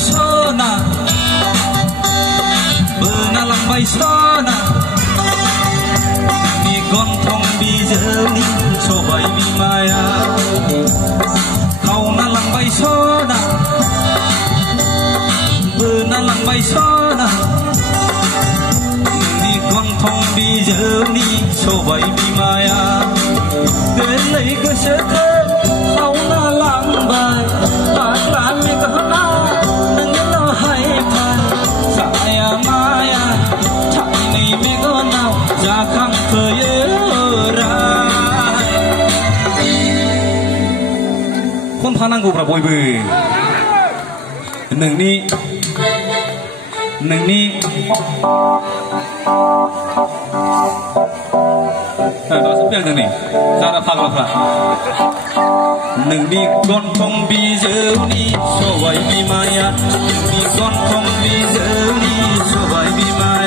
Sona benalang bay sona ni gontong di jeli sobai bimaya kau nalang bay sona benalang bay sona ni gontong di jeli sobai bimaya delai kesete kau nalang bay taklan ni kahanaคนพานังกูประบอยเบอหนึ่งนี้เราสักเพียงหนึ่งนี้ซาดาฟังละครับหนึ่งนี้ก้อนทองบีเจอนี่สวยบีมายาหนึ่งนี้ก้อนทองบีเจอนี่สวยบีมา